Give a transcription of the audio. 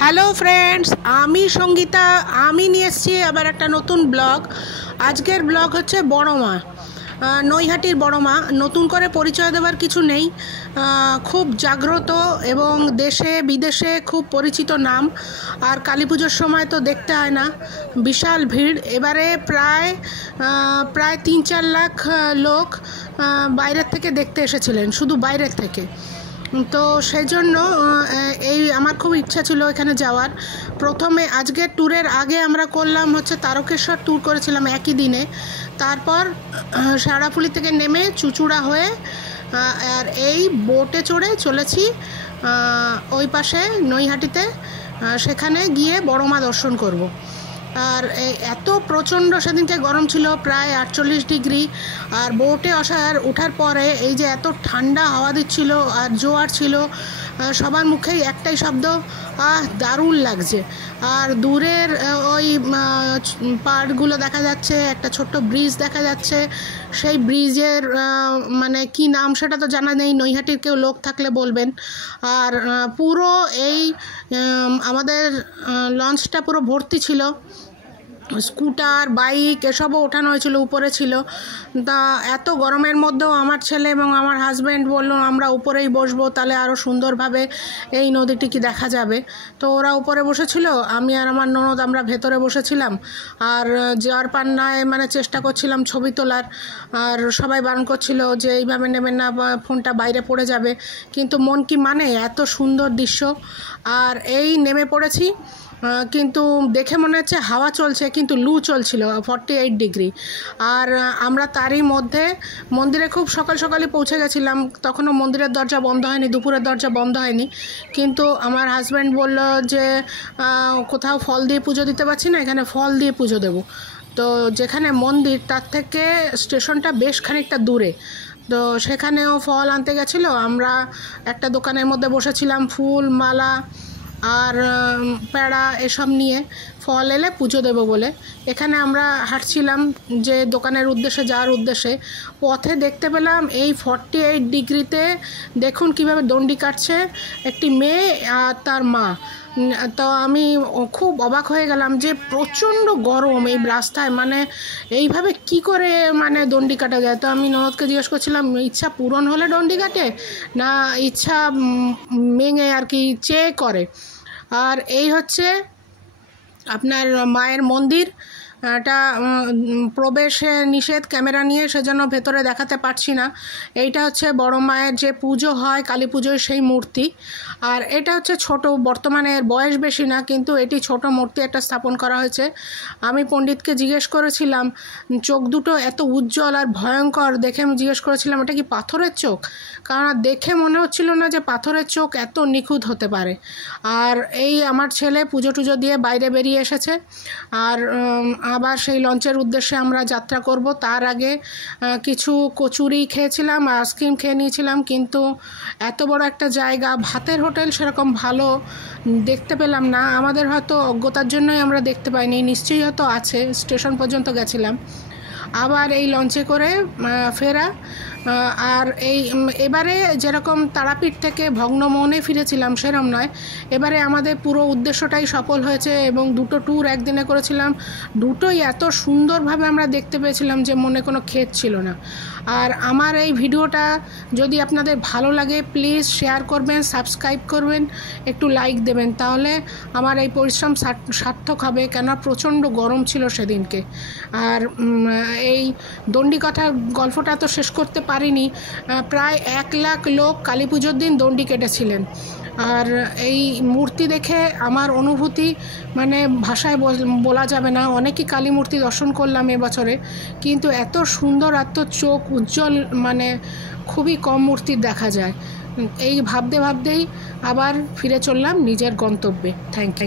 Hello friends, আমি সঙ্গীতা। আমি নিয়ে এসেছি আবার একটা নতুন ব্লগ। আজকের ব্লগ হচ্ছে বড়মা, নৈহাটির বড়মা। নতুন করে পরিচয় দেওয়ার কিছু নেই, খুব জাগ্রত এবং দেশে বিদেশে খুব পরিচিত নাম। আর কালী পুজোর সময় তো দেখতে হয় না, বিশাল ভিড়। এবারে প্রায় 3-4 লাখ লোক বাইরের থেকে দেখতে এসেছিলেন, শুধু বাইরের থেকে। তো সেই জন্য এই আমার খুব ইচ্ছা ছিল এখানে যাওয়ার। প্রথমে আজকের ট্যুরের আগে আমরা করলাম হচ্ছে তারকেশ্বর ট্যুর করেছিলাম একই দিনে। তারপর শেওড়াফুলি থেকে নেমে চুঁচুড়া হয়ে আর এই বোটে চড়ে চলেছি ওই পাশে নৈহাটিতে, সেখানে গিয়ে বড়মা দর্শন করব। আর এত প্রচণ্ড সেদিনকে গরম ছিল, প্রায় 48 ডিগ্রি। আর বোটে ওঠার পরে এই যে এত ঠান্ডা হাওয়া দিচ্ছিল আর জোয়ার ছিল, সবার মুখেই একটাই শব্দ, দারুণ লাগছে। আর দূরের ওই পাড়গুলো দেখা যাচ্ছে, একটা ছোট্ট ব্রিজ দেখা যাচ্ছে। সেই ব্রিজের মানে কি নাম সেটা তো জানা নেই, নৈহাটির কেউ লোক থাকলে বলবেন। আর পুরো এই আমাদের লঞ্চটা পুরো ভর্তি ছিল, স্কুটার বাইক এসবও ওঠানো হয়েছিল, উপরে ছিল। তা এত গরমের মধ্যেও আমার ছেলে এবং আমার হাজব্যান্ড বললো আমরা উপরেই বসবো, তাহলে আরও সুন্দরভাবে এই নদীটিকে দেখা যাবে। তো ওরা উপরে বসেছিল, আমি আর আমার ননদ আমরা ভেতরে বসেছিলাম। আর যার পান্নায় মানে চেষ্টা করছিলাম ছবি তোলার, আর সবাই বারণ করছিল যে এইভাবে নেবেন না, ফোনটা বাইরে পড়ে যাবে। কিন্তু মন কি মানে, এত সুন্দর দৃশ্য। আর এই নেমে পড়েছি, কিন্তু দেখে মনে হচ্ছে হাওয়া চলছে, কিন্তু লু চলছিল 48 ডিগ্রি। আর আমরা তারই মধ্যে মন্দিরে খুব সকালই পৌঁছে গেছিলাম। তখনও মন্দিরের দরজা বন্ধ হয়নি, দুপুরের দরজা বন্ধ হয়নি। কিন্তু আমার হাজব্যান্ড বলল যে কোথাও ফল দিয়ে পুজো দিতে পারছি না, এখানে ফল দিয়ে পুজো দেবো। তো যেখানে মন্দির তার থেকে স্টেশনটা বেশ খানিকটা দূরে, তো সেখানেও ফল আনতে গেছিলো। আমরা একটা দোকানের মধ্যে বসেছিলাম, ফুল মালা আর প্যাড়া এসব নিয়ে, ফল এলে পুজো দেবো বলে। এখানে আমরা হাঁটছিলাম যে দোকানের উদ্দেশ্যে যাওয়ার উদ্দেশ্যে, পথে দেখতে পেলাম এই 48 ডিগ্রিতে দেখুন কিভাবে দণ্ডি কাটছে একটি মেয়ে আর তার মা। তো আমি খুব অবাক হয়ে গেলাম যে প্রচণ্ড গরম এই রাস্তায়, মানে এইভাবে কি করে মানে দণ্ডি কাটা যায়। তো আমি ননদকে জিজ্ঞেস করছিলাম ইচ্ছা পূরণ হলে দণ্ডি কাটে, না ইচ্ছা মেঙে আর কি চেয়ে করে। আর এই হচ্ছে আপনার মায়ের মন্দির। এটা প্রবেশে নিষেধ ক্যামেরা নিয়ে, সেজন্য ভেতরে দেখাতে পারছি না। এইটা হচ্ছে বড় মায়ের যে পুজো হয় কালী পুজোয়, সেই মূর্তি। আর এটা হচ্ছে ছোট, বর্তমানে এর বয়স বেশি না, কিন্তু এটি ছোট মূর্তি একটা স্থাপন করা হয়েছে। আমি পণ্ডিতকে জিজ্ঞেস করেছিলাম, চোখ দুটো এত উজ্জ্বল আর ভয়ঙ্কর দেখে আমি জিজ্ঞেস করেছিলাম এটা কি পাথরের চোখ, কারণ দেখে মনে হচ্ছিল না যে পাথরের চোখ এত নিখুঁত হতে পারে। আর এই আমার ছেলে পুজো টুজো দিয়ে বাইরে বেরিয়ে এসেছে। আর আবার সেই লঞ্চের উদ্দেশ্যে আমরা যাত্রা করব। তার আগে কিছু কচুরি খেয়েছিলাম, আইসক্রিম খেয়ে নিয়েছিলাম। কিন্তু এত বড় একটা জায়গা, ভাতের হোটেল সেরকম ভালো দেখতে পেলাম না। আমাদের হয়তো অজ্ঞতার জন্যই আমরা দেখতে পাইনি, নিশ্চয়ই হয়তো আছে, স্টেশন পর্যন্ত গেছিলাম। আবার এই লঞ্চে করে ফেরা। আর এবারে যেরকম তারাপীঠ থেকে ভগ্নমোহনে ফিরেছিলাম সেরকম নয়, এবারে আমাদের পুরো উদ্দেশ্যটাই সফল হয়েছে। এবং দুটো ট্যুর একদিনে করেছিলাম, দুটোই এত সুন্দরভাবে আমরা দেখতে পেয়েছিলাম যে মনে কোনো খেদ ছিল না। আর আমার এই ভিডিওটা যদি আপনাদের ভালো লাগে প্লিজ শেয়ার করবেন, সাবস্ক্রাইব করবেন, একটু লাইক দেবেন, তাহলে আমার এই পরিশ্রম সার্থক হবে। কেন প্রচণ্ড গরম ছিল সেদিনকে। আর এই দণ্ডি কাটার গল্পটা তো শেষ করতে পারিনি। প্রায় 1 লাখ লোক কালী পুজোর দিন দণ্ডি কেটেছিলেন। আর এই মূর্তি দেখে আমার অনুভূতি মানে ভাষায় বলা যাবে না। অনেকই কালী মূর্তি দর্শন করলাম এবছরে, কিন্তু এত সুন্দর, এত চোখ উজ্জ্বল মানে খুবই কম মূর্তি দেখা যায়। এই ভাবতেই আবার ফিরে চললাম নিজের গন্তব্যে। Thank you.